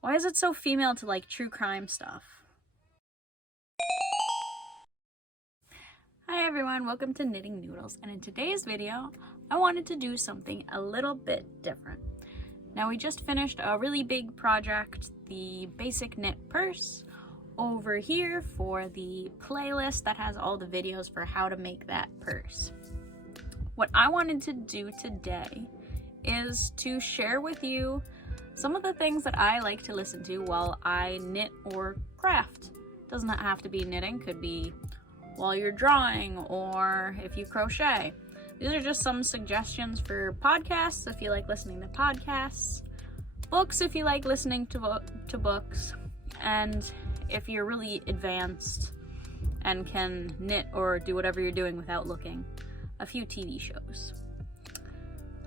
Why is it so female to like true crime stuff? Hi everyone, welcome to Knitting Noodles, and in today's video, I wanted to do something a little bit different. Now we just finished a really big project, the basic knit purse, over here for the playlist that has all the videos for how to make that purse. What I wanted to do today is to share with you some of the things that I like to listen to while I knit or craft. Doesn't have to be knitting, could be while you're drawing or if you crochet. These are just some suggestions for podcasts if you like listening to podcasts, books if you like listening to books, and if you're really advanced and can knit or do whatever you're doing without looking, a few TV shows.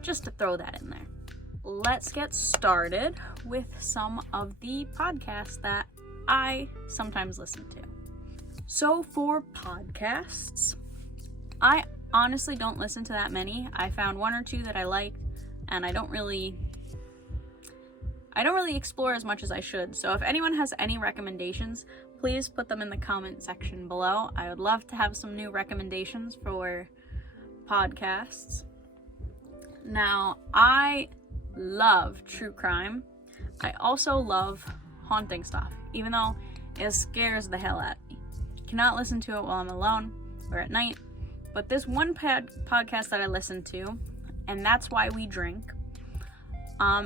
Just to throw that in there. Let's get started with some of the podcasts that I sometimes listen to. So for podcasts, I honestly don't listen to that many. I found one or two that I liked, and I don't really explore as much as I should. So if anyone has any recommendations, please put them in the comment section below. I would love to have some new recommendations for podcasts. Now, I love true crime. I also love haunting stuff, even though it scares the hell out of me. Cannot listen to it while I'm alone or at night. But this one podcast that I listen to, and that's why we drink,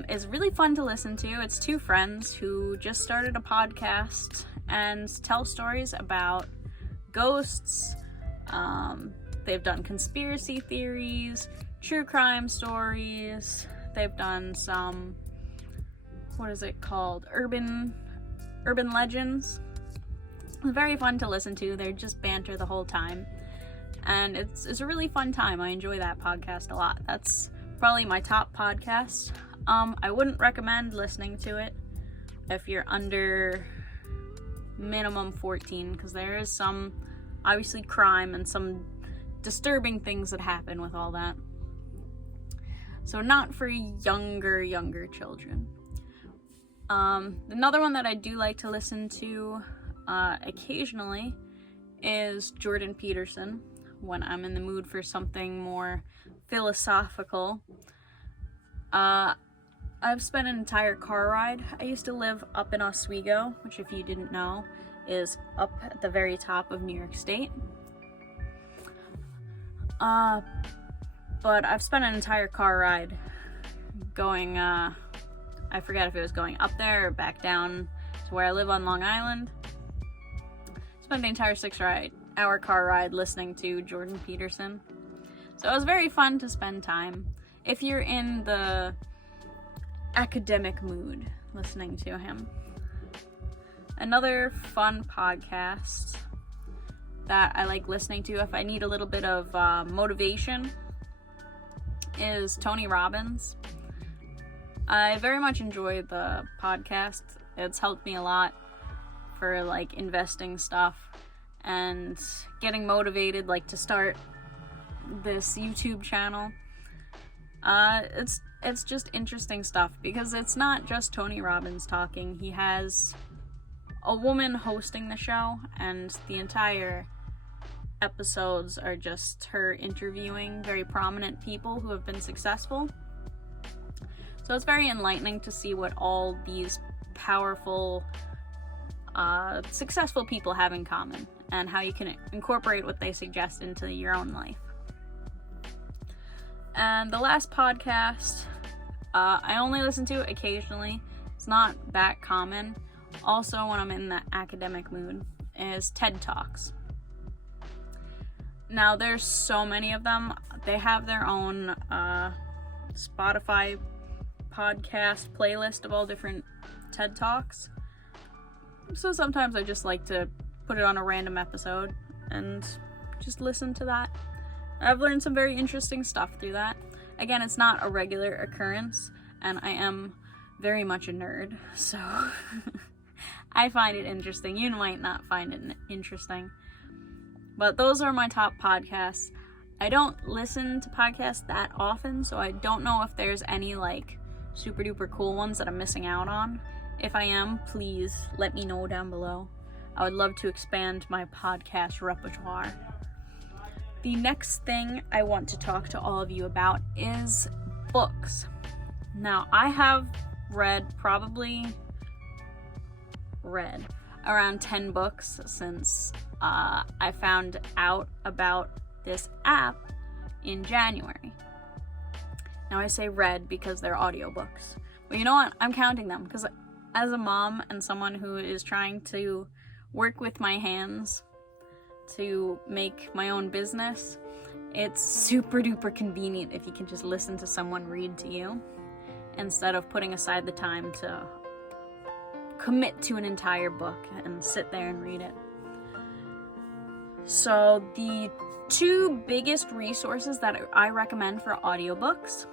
is really fun to listen to. It's two friends who just started a podcast and tell stories about ghosts. They've done conspiracy theories, true crime stories. They've done some, urban legends. It's very fun to listen to. They just banter the whole time, and it's a really fun time. I enjoy that podcast a lot. That's probably my top podcast. I wouldn't recommend listening to it if you're under minimum 14, because there is some, obviously, crime and some disturbing things that happen with all that. So not for younger children. Another one that I do like to listen to occasionally is Jordan Peterson, when I'm in the mood for something more philosophical. I've spent an entire car ride. I used to live up in Oswego, which, if you didn't know, is up at the very top of New York State. But I've spent an entire car ride going, I forget if it was going up there or back down to where I live on Long Island. Spent the entire 6-hour car ride listening to Jordan Peterson. So it was very fun to spend time. If you're in the academic mood, listening to him. Another fun podcast that I like listening to if I need a little bit of motivation is Tony Robbins. I very much enjoy the podcast. It's helped me a lot for like investing stuff and getting motivated, like to start this YouTube channel. It's just interesting stuff because it's not just Tony Robbins talking. He has a woman hosting the show, and the entire episodes are just her interviewing very prominent people who have been successful. So it's very enlightening to see what all these powerful, successful people have in common and how you can incorporate what they suggest into your own life. And the last podcast, I only listen to occasionally. It's not that common. Also, when I'm in the academic mood, is TED Talks. Now, there's so many of them. They have their own Spotify podcast playlist of all different TED Talks. So sometimes I just like to put it on a random episode and just listen to that. I've learned some very interesting stuff through that. Again, it's not a regular occurrence, and I am very much a nerd, so I find it interesting. You might not find it interesting. But those are my top podcasts. I don't listen to podcasts that often, so I don't know if there's any like super duper cool ones that I'm missing out on. If I am, please let me know down below. I would love to expand my podcast repertoire. The next thing I want to talk to all of you about is books. Now, I have probably read around 10 books since I found out about this app in January. Now, I say read because they're audiobooks. But you know what? I'm counting them because as a mom and someone who is trying to work with my hands to make my own business, it's super duper convenient if you can just listen to someone read to you instead of putting aside the time to commit to an entire book and sit there and read it. So the two biggest resources that I recommend for audiobooks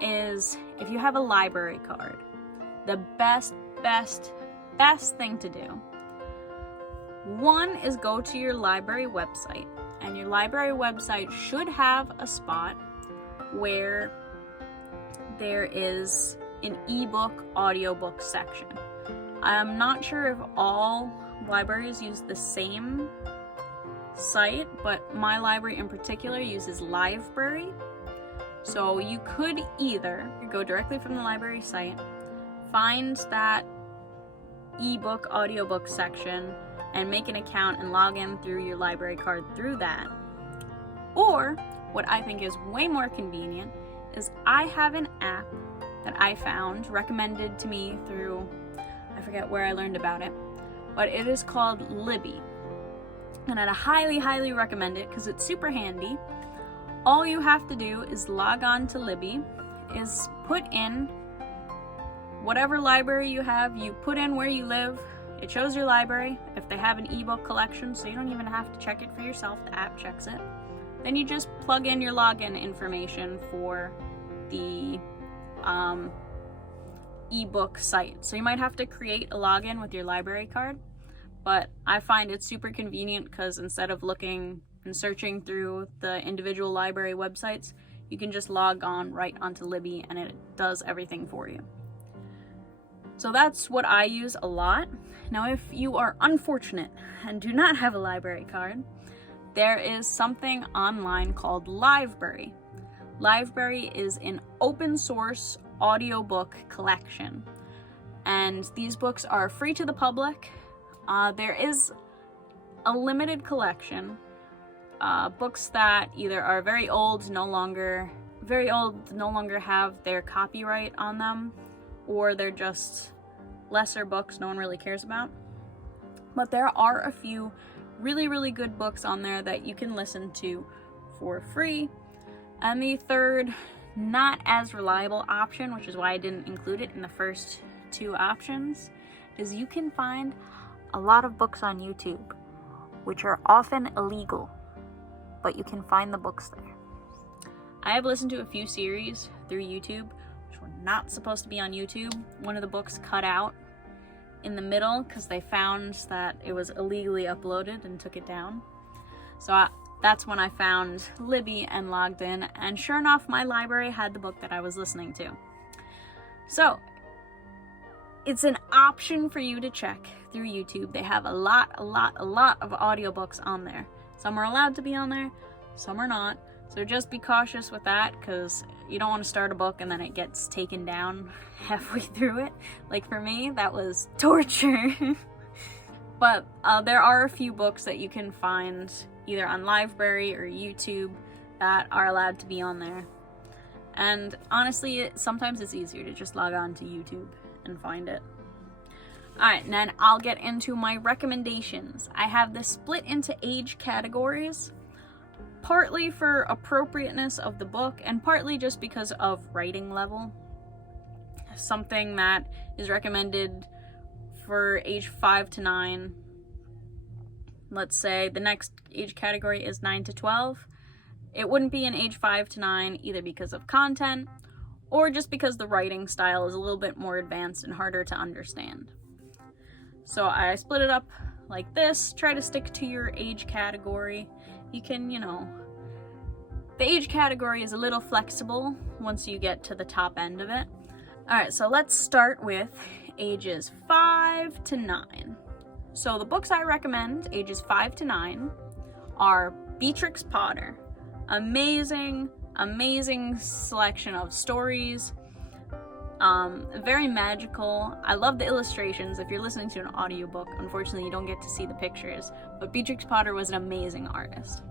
is if you have a library card. The best thing to do. One is go to your library website, and your library website should have a spot where there is an ebook audiobook section. I'm not sure if all libraries use the same site, but my library in particular uses Livebury. So you could either go directly from the library site, find that ebook audiobook section, and make an account and log in through your library card through that. Or, what I think is way more convenient, is I have an app that I found, recommended to me through, I forget where I learned about it, but it is called Libby. And I'd highly recommend it because it's super handy. All you have to do is log on to Libby, is put in whatever library you have, you put in where you live, it shows your library, if they have an ebook collection, so you don't even have to check it for yourself, the app checks it. Then you just plug in your login information for the ebook site. So you might have to create a login with your library card, but I find it super convenient because instead of looking and searching through the individual library websites, you can just log on right onto Libby and it does everything for you. So that's what I use a lot. Now, if you are unfortunate and do not have a library card, there is something online called Livebury. Livebury is an open source audiobook collection, and these books are free to the public. There is a limited collection, books that either are very old, no longer have their copyright on them, or they're just lesser books no one really cares about. But there are a few really good books on there that you can listen to for free. And the third, not as reliable option, which is why I didn't include it in the first two options, is you can find a lot of books on YouTube, which are often illegal, but you can find the books there. I have listened to a few series through YouTube, which were not supposed to be on YouTube. One of the books cut out in the middle because they found that it was illegally uploaded and took it down. So that's when I found Libby and logged in, and sure enough, my library had the book that I was listening to. So it's an option for you to check through YouTube. They have a lot of audiobooks on there. Some are allowed to be on there, some are not. So just be cautious with that, because you don't want to start a book and then it gets taken down halfway through it. Like for me, that was torture. But there are a few books that you can find either on Livebury or YouTube that are allowed to be on there. And honestly, sometimes it's easier to just log on to YouTube and find it. Alright, and then I'll get into my recommendations. I have this split into age categories, partly for appropriateness of the book and partly just because of writing level. Something that is recommended for age 5 to 9. Let's say the next age category is 9 to 12. It wouldn't be an age 5 to 9 either because of content or just because the writing style is a little bit more advanced and harder to understand. So I split it up like this. Try to stick to your age category. You can, the age category is a little flexible once you get to the top end of it. Alright, so let's start with ages 5 to 9. So the books I recommend, ages 5 to 9, are Beatrix Potter. Amazing selection of stories. Very magical. I love the illustrations. If you're listening to an audiobook, unfortunately you don't get to see the pictures, but Beatrix Potter was an amazing artist.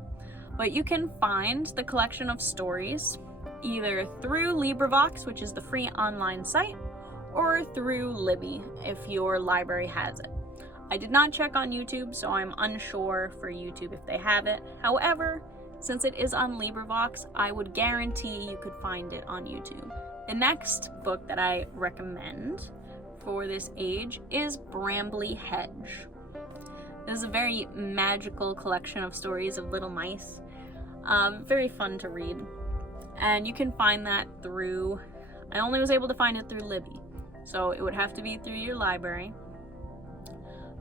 But you can find the collection of stories either through LibriVox, which is the free online site, or through Libby if your library has it. I did not check on YouTube, so I'm unsure for YouTube if they have it. However, since it is on LibriVox, I would guarantee you could find it on YouTube. The next book that I recommend for this age is Brambley Hedge. This is a very magical collection of stories of little mice. Very fun to read. And you can find that through, I only was able to find it through Libby, so it would have to be through your library.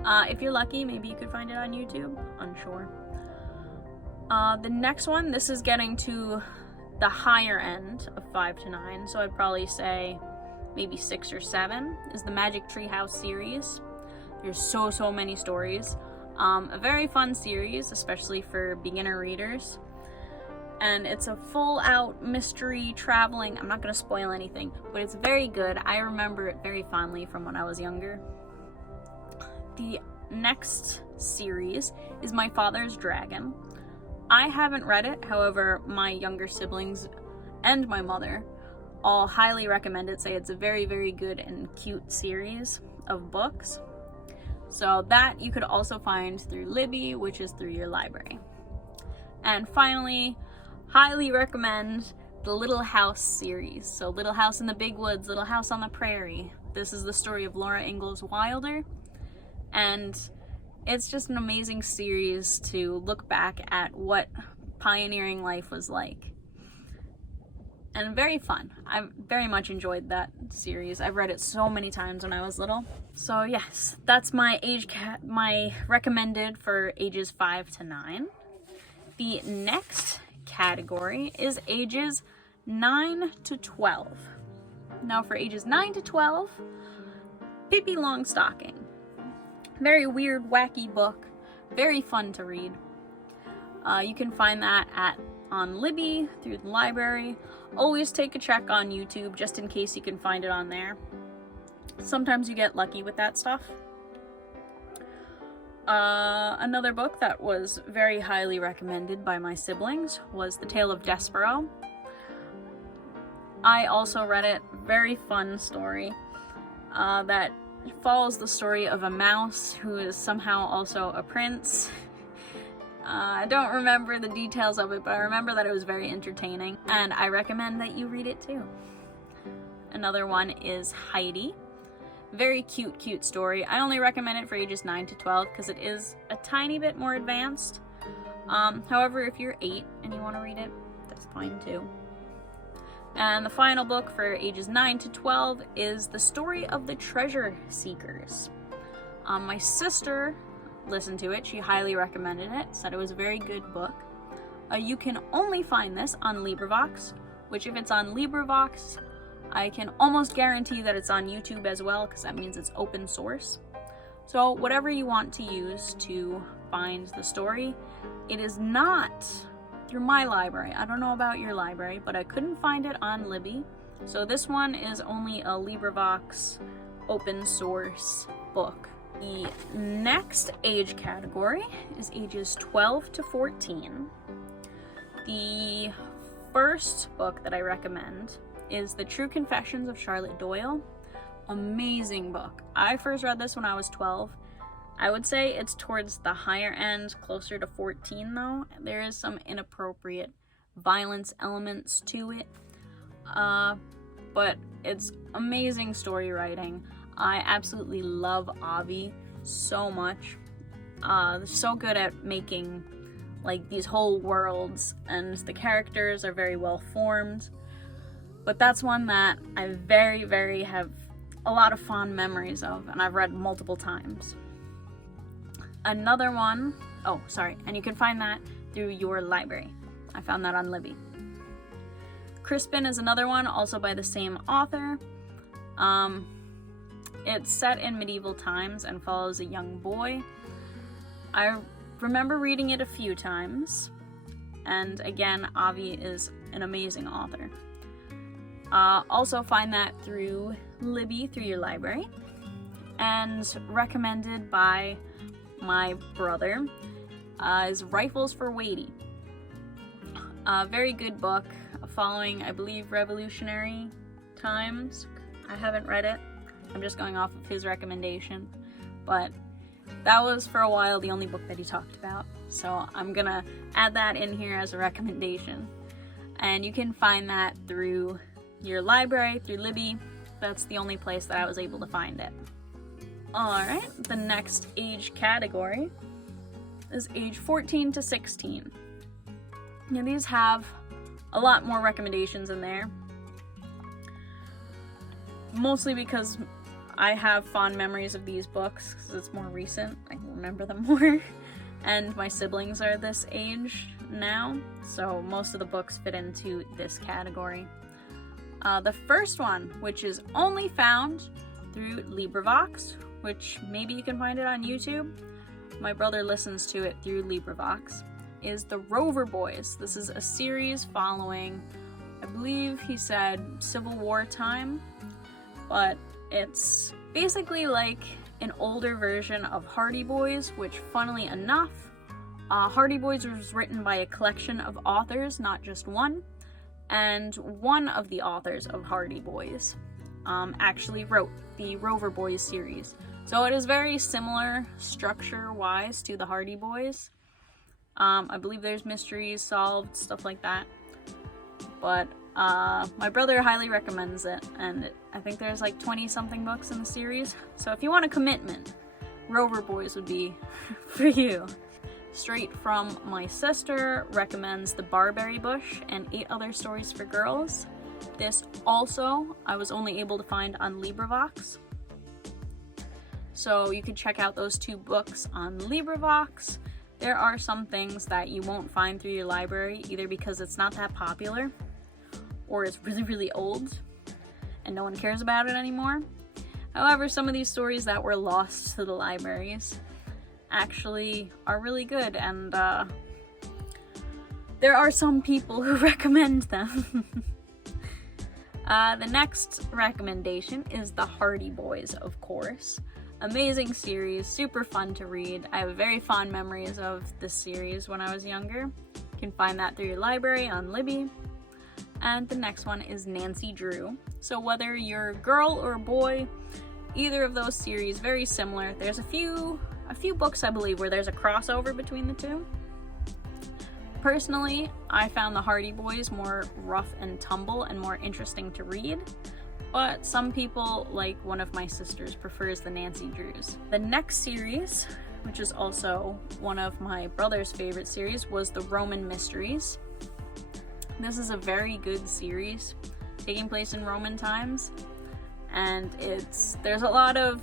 If you're lucky, maybe you could find it on YouTube, unsure. The next one, this is getting to the higher end of 5 to 9, so I'd probably say maybe 6 or 7, is the Magic Tree House series. There's so many stories. A very fun series, especially for beginner readers. And it's a full-out mystery traveling, I'm not going to spoil anything, but it's very good. I remember it very fondly from when I was younger. The next series is My Father's Dragon. I haven't read it, however, my younger siblings and my mother all highly recommend it, say it's a very good and cute series of books. So that you could also find through Libby, which is through your library. And finally, highly recommend the Little House series. So Little House in the Big Woods, Little House on the Prairie. This is the story of Laura Ingalls Wilder, and it's just an amazing series to look back at what pioneering life was like. And very fun. I very much enjoyed that series. I've read it so many times when I was little. So yes, that's my my recommended for ages 5 to 9. The next category is ages 9 to 12. Now for ages 9 to 12, Pippi Longstocking. Very weird, wacky book. Very fun to read. You can find that on Libby through the library. Always take a check on YouTube just in case you can find it on there. Sometimes you get lucky with that stuff. Another book that was very highly recommended by my siblings was The Tale of Despero. I also read it. Very fun story that follows the story of a mouse who is somehow also a prince. I don't remember the details of it, but I remember that it was very entertaining, and I recommend that you read it too. Another one is Heidi. Very cute story. I only recommend it for ages 9 to 12 because it is a tiny bit more advanced. However, if you're 8 and you want to read it, that's fine too. And the final book for ages 9 to 12 is The Story of the Treasure Seekers. My sister listened to it. She highly recommended it, said it was a very good book. You can only find this on LibriVox, which if it's on LibriVox, I can almost guarantee that it's on YouTube as well, because that means it's open source. So whatever you want to use to find the story, it is not through my library. I don't know about your library, but I couldn't find it on Libby. So this one is only a LibriVox open source book. The next age category is ages 12 to 14. The first book that I recommend is The True Confessions of Charlotte Doyle. Amazing book. I first read this when I was 12. I would say it's towards the higher end, closer to 14 though. There is some inappropriate violence elements to it. But it's amazing story writing. I absolutely love Avi so much. They're so good at making like these whole worlds, and the characters are very well formed. But that's one that I very have a lot of fond memories of, and I've read multiple times. Another one, and you can find that through your library. I found that on Libby. Crispin is another one, also by the same author. It's set in medieval times and follows a young boy. I remember reading it a few times, and again, Avi is an amazing author. Also find that through Libby, through your library, and recommended by my brother is Rifles for Wadey. A very good book following, I believe, revolutionary times. I haven't read it. I'm just going off of his recommendation, but that was for a while the only book that he talked about, so I'm gonna add that in here as a recommendation. And you can find that through your library, through Libby. That's the only place that I was able to find it. Alright, the next age category is age 14 to 16. Now these have a lot more recommendations in there, mostly because I have fond memories of these books because it's more recent. I can remember them more. And my siblings are this age now, so most of the books fit into this category. The first one, which is only found through LibriVox, which maybe you can find it on YouTube. My brother listens to it through LibriVox, is The Rover Boys. This is a series following, I believe he said, Civil War time, but it's basically like an older version of Hardy Boys, which, funnily enough, Hardy Boys was written by a collection of authors, not just one, and one of the authors of Hardy Boys actually wrote the Rover Boys series. So it is very similar structure-wise to the Hardy Boys. I believe there's mysteries solved, stuff like that. But my brother highly recommends it, and I think there's like 20-something books in the series. So if you want a commitment, Rover Boys would be for you. Straight from my sister recommends The Barberry Bush and 8 Other Stories for Girls. This also I was only able to find on LibriVox. So you can check out those 2 books on LibriVox. There are some things that you won't find through your library, either because it's not that popular, or it's really, really old, and no one cares about it anymore. However, some of these stories that were lost to the libraries actually are really good, and there are some people who recommend them. The next recommendation is The Hardy Boys, of course. Amazing series, super fun to read. I have very fond memories of this series when I was younger. You can find that through your library on Libby. And the next one is Nancy Drew. So whether you're a girl or a boy, either of those series, very similar. There's a few books, I believe, where there's a crossover between the 2. Personally, I found the Hardy Boys more rough and tumble and more interesting to read. But some people, like one of my sisters, prefers the Nancy Drews. The next series, which is also one of my brother's favorite series, was the Roman Mysteries. This is a very good series, taking place in Roman times, and there's a lot of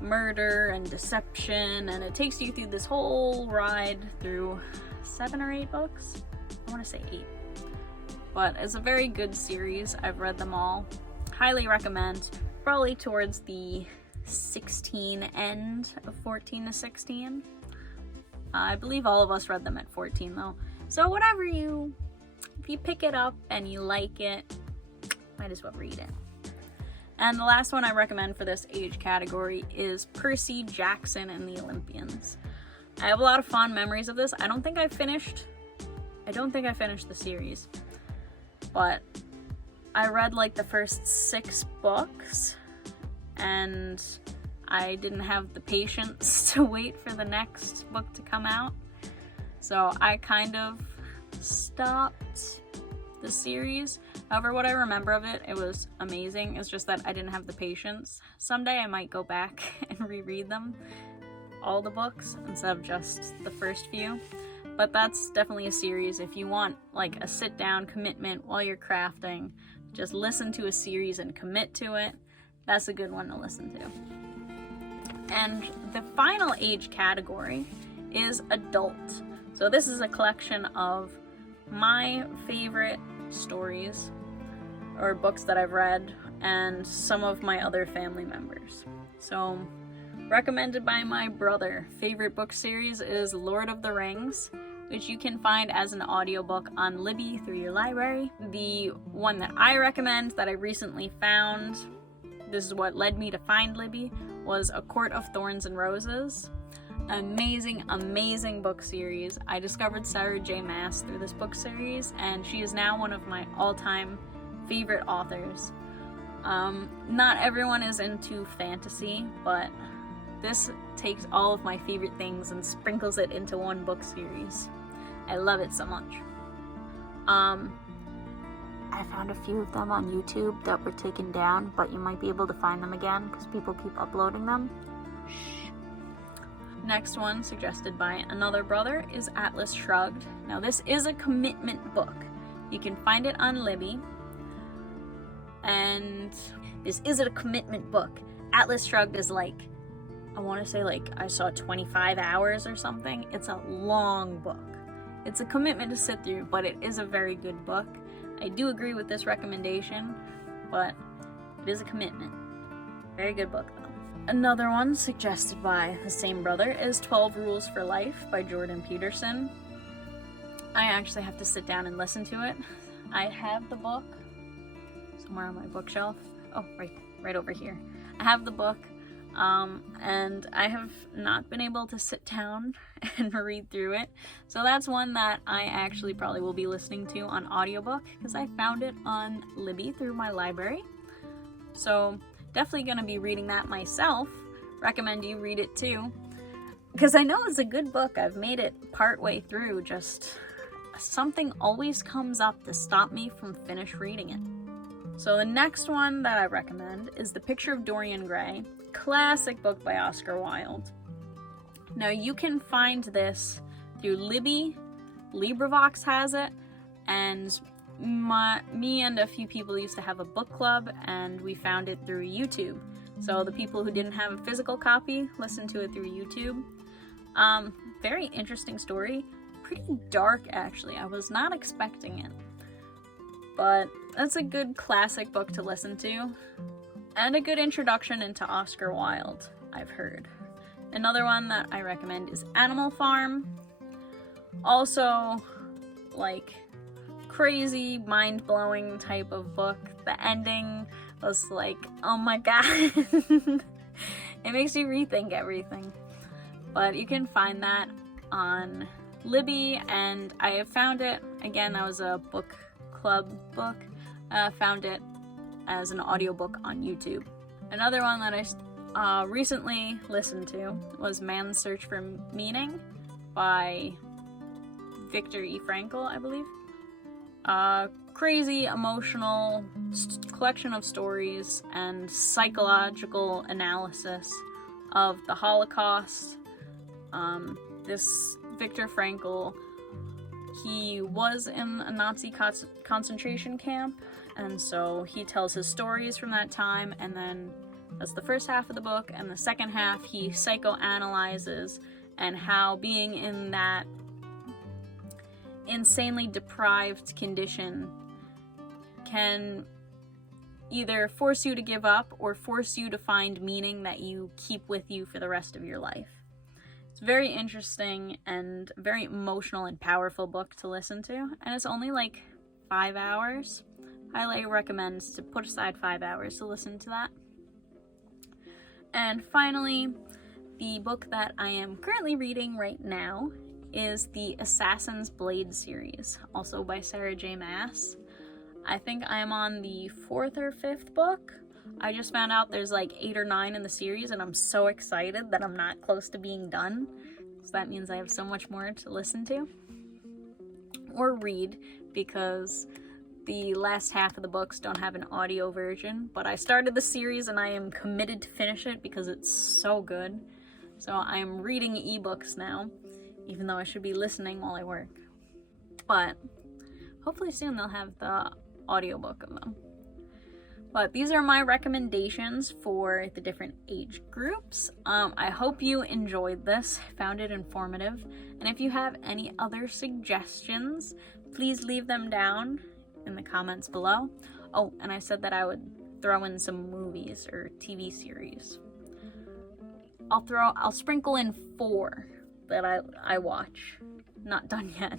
murder and deception, and it takes you through this whole ride through 7 or 8 books? I want to say 8. But it's a very good series. I've read them all. Highly recommend. Probably towards the 16 end of 14 to 16. I believe all of us read them at 14 though. So whatever if you pick it up and you like it, might as well read it. And the last one I recommend for this age category is Percy Jackson and the Olympians. I have a lot of fond memories of this. I don't think I finished the series, but I read like the first 6 books, and I didn't have the patience to wait for the next book to come out. So I kind of stopped the series. However, what I remember of it, it was amazing. It's just that I didn't have the patience. Someday I might go back and reread them, all the books, instead of just the first few. But that's definitely a series if you want like a sit-down commitment while you're crafting. Just listen to a series and commit to it. That's a good one to listen to. And the final age category is adult. So this is a collection of my favorite stories or books that I've read and some of my other family members. So, recommended by my brother. Favorite book series is Lord of the Rings, which you can find as an audiobook on Libby through your library. The one that I recommend that I recently found, this is what led me to find Libby, was A Court of Thorns and Roses. Amazing, amazing book series. I discovered Sarah J. Maas through this book series, and she is now one of my all-time favorite authors. Not everyone is into fantasy, but this takes all of my favorite things and sprinkles it into one book series. I love it so much. I found a few of them on YouTube that were taken down, but you might be able to find them again because people keep uploading them. Next one, suggested by another brother, is Atlas Shrugged. Now this is a commitment book. You can find it on Libby. And this is a commitment book. Atlas Shrugged is like, I want to say like I saw 25 hours or something. It's a long book. It's a commitment to sit through, but it is a very good book. I do agree with this recommendation, but it is a commitment. Very good book though. Another one suggested by the same brother is 12 Rules for Life by Jordan Peterson. I actually have to sit down and listen to it. I have the book somewhere on my bookshelf. Oh, right over here. I have the book, and I have not been able to sit down and read through it. So that's one that I actually probably will be listening to on audiobook because I found it on Libby through my library. So definitely going to be reading that myself. Recommend you read it too, because I know it's a good book. I've made it part way through, just something always comes up to stop me from finish reading it. So the next one that I recommend is The Picture of Dorian Gray, classic book by Oscar Wilde. Now you can find this through Libby, LibriVox has it, and me and a few people used to have a book club, and we found it through YouTube. So the people who didn't have a physical copy listened to it through YouTube. Very interesting story. Pretty dark, actually. I was not expecting it. But that's a good classic book to listen to. And a good introduction into Oscar Wilde, I've heard. Another one that I recommend is Animal Farm. Also, like, crazy, mind-blowing type of book. The ending was like, oh my god. It makes you rethink everything. But you can find that on Libby, and I have found it, again, that was a book club book. Found it as an audiobook on YouTube. Another one that I recently listened to was Man's Search for Meaning by Viktor E. Frankl, I believe. Crazy, emotional collection of stories and psychological analysis of the Holocaust. This Viktor Frankl, he was in a Nazi concentration camp, and so he tells his stories from that time, and then that's the first half of the book, and the second half he psychoanalyzes and how being in that insanely deprived condition can either force you to give up or force you to find meaning that you keep with you for the rest of your life. It's very interesting and very emotional and powerful book to listen to, and it's only like 5 hours. Highly recommend to put aside 5 hours to listen to that. And finally, the book that I am currently reading right now is the Assassin's Blade series, also by Sarah J. Maas. I think I'm on the 4th or 5th book. I just found out there's like 8 or 9 in the series, and I'm so excited that I'm not close to being done. So that means I have so much more to listen to or read, because the last half of the books don't have an audio version. But I started the series and I am committed to finish it because it's so good. So I'm reading ebooks now, even though I should be listening while I work. But hopefully soon they'll have the audiobook of them. But these are my recommendations for the different age groups. I hope you enjoyed this, found it informative, and if you have any other suggestions, please leave them down in the comments below. Oh, and I said that I would throw in some movies or TV series. I'll sprinkle in 4 that I watch. Not done yet.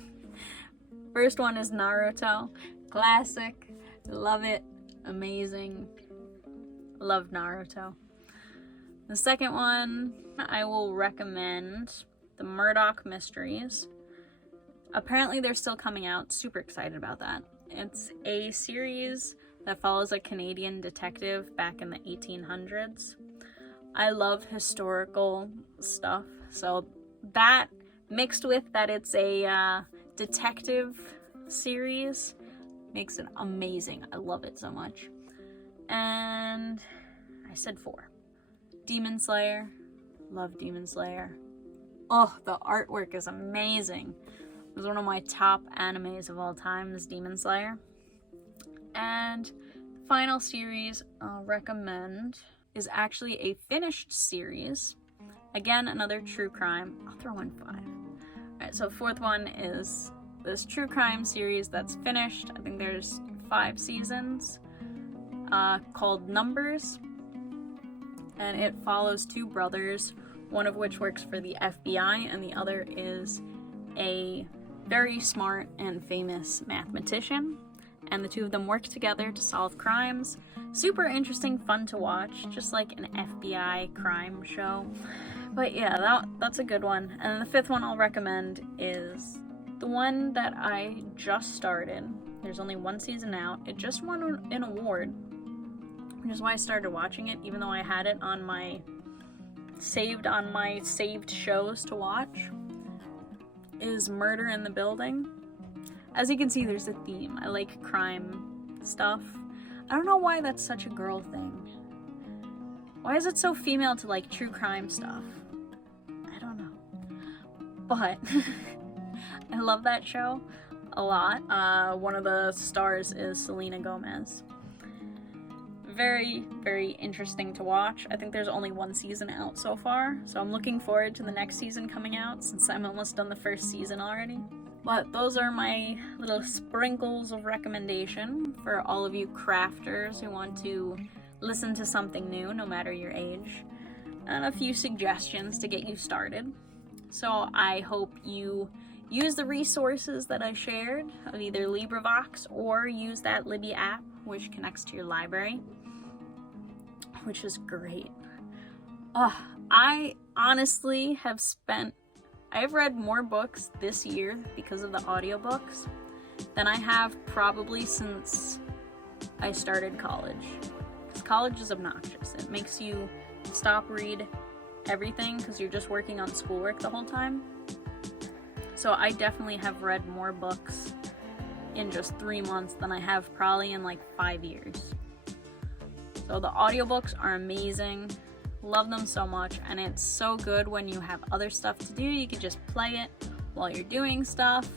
First one is Naruto. Classic. Love it. Amazing. Love Naruto. The second one, I will recommend the Murdoch Mysteries. Apparently they're still coming out. Super excited about that. It's a series that follows a Canadian detective back in the 1800s. I love historical stuff, so that mixed with that it's a detective series makes it amazing. I love it so much. And I said 4. Demon Slayer. Love Demon Slayer. Oh, the artwork is amazing. It was one of my top animes of all time, is Demon Slayer. And the final series I'll recommend is actually a finished series. Again, another true crime. I'll throw in 5. Alright, so 4th one is this true crime series that's finished. I think there's 5 seasons, called Numbers. And it follows 2 brothers, one of which works for the FBI and the other is a very smart and famous mathematician. And the 2 of them work together to solve crimes. Super interesting, fun to watch, just like an FBI crime show. But yeah, that's a good one. And the 5th one I'll recommend is the one that I just started. There's only 1 season out. It just won an award, which is why I started watching it, even though I had it on my saved shows to watch, is Murder in the Building. As you can see, there's a theme. I like crime stuff. I don't know why that's such a girl thing. Why is it so female to like true crime stuff? I don't know. But I love that show a lot. One of the stars is Selena Gomez. Very, very interesting to watch. I think there's only 1 season out so far, so I'm looking forward to the next season coming out since I'm almost done the first season already. But those are my little sprinkles of recommendation for all of you crafters who want to listen to something new, no matter your age, and a few suggestions to get you started. So I hope you use the resources that I shared of either LibriVox or use that Libby app, which connects to your library, which is great. I honestly I've read more books this year because of the audiobooks than I have probably since I started college. Because college is obnoxious. It makes you stop read everything because you're just working on schoolwork the whole time. So I definitely have read more books in just 3 months than I have probably in like 5 years. So the audiobooks are amazing. Love them so much, and it's so good when you have other stuff to do. You can just play it while you're doing stuff.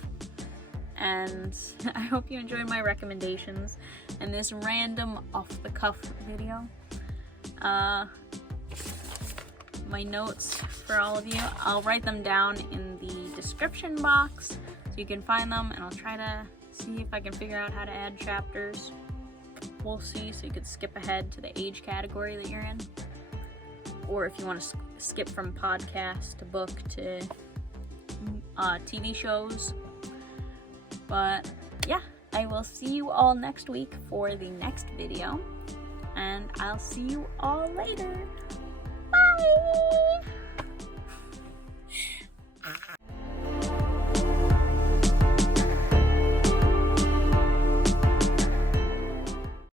And I hope you enjoyed my recommendations and this random off-the-cuff video. My notes for all of you, I'll write them down in the description box so you can find them, and I'll try to see if I can figure out how to add chapters. We'll see, so you could skip ahead to the age category that you're in. Or if you want to skip from podcast to book to TV shows. But yeah, I will see you all next week for the next video. And I'll see you all later. Bye!